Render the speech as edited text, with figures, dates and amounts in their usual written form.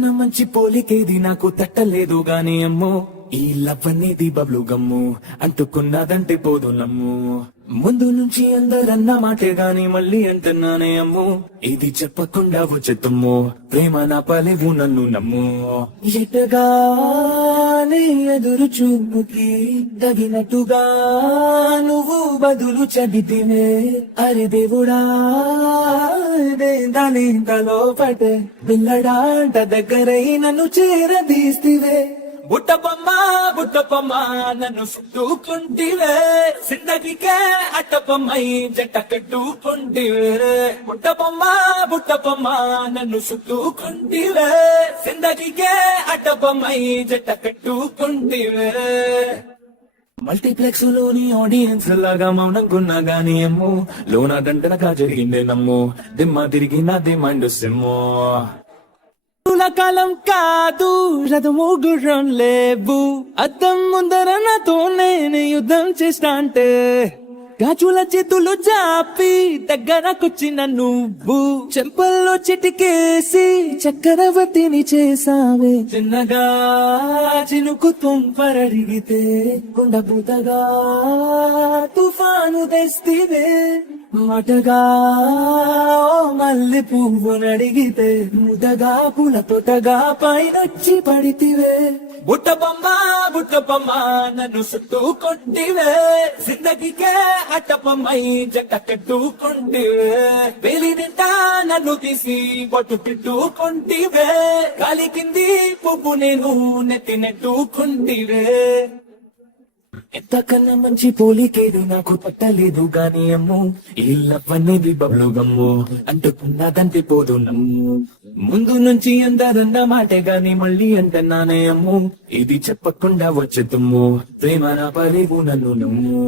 ఇంతకన్నా మంచి పోలికేది నాకు తట్టలేదు గాని అమ్మో ఈ లవ్ అనేది బబ్లు గమ్ము అంటుకున్నదంటే పోదు నమ్ము ముందు నుంచి అందరన్న మాటే గాని మళ్ళీ అంటున్నానే అమ్ము ఇది చెప్పకుండా వచ్చేతుమ్ము ప్రేమ నా పలేవు నన్ను నమ్ము ఎటగానే ఎదురు చూపుకి తగినట్టుగా నువ్వు బదులు చదివితే అరే దేవుడా దాని తలో పటే పిల్లడాంట దగ్గరై నన్ను చేరదీస్తివే బుట్టపమ్మ నన్ను చుట్టుకుంటివే జిందగీకే అట్టపమ్మై జట్ట కట్టుకుంటివే బుట్టపమ్మ నన్ను చుట్టుకుంటివే జిందగీకే అట్టపమ్మై జట్ట కట్టుకుంటివే మల్టీప్లెక్స్ లోని ఆడియన్స్ లాగా మౌనంకున్నా గానీ ఏమో లోన దంటనగా జరిగిందే నమ్ము దిమ్మ తిరిగి నాదే మైండ్ సిమ్మో కాలం కాదు రథము గుర్రం లేవు అద్దం ముందర నాతో నేను యుద్ధం చేస్తా అంటే గాజుల చేతులు చాపి దగ్గరకొచ్చిన నువ్వు చెంపల్లో చిటికేసి చక్రవర్తిని చేసావే చిన్నగా చినుకు తుంపరడిగితే కుండబూతగా తుఫాను తెస్తివే మటగా మల్లె పువ్వు నడిగితే ముదగా పూల తోటగా పైనొచ్చి పడితివే బుట్టపమ్మ నన్ను చుట్టుకుంటివే జిందగీకే అట్టపమ్మై జట్ట కట్టుకుంటివే వేలి నిండా నన్ను తీసి బొట్టు పెట్టుకుంటివే గాలి కింది పువ్వు నేను నెత్తి నెట్టుకుంటివే ఎంతకన్నా మంచి పోలికేది నాకు పట్టలేదు గాని అమ్ము ఈ లవ్ అనేది బబ్లు గమ్ము అంటుకున్నదంటే పోదు నమ్ము ముందు నుంచి అందరన్న మాటే గాని మళ్ళీ అంటున్నానే అమ్ము ఇది చెప్పకుండా వచ్చే తుమ్ము ప్రేమ నా పలేవు నన్ను నమ్ము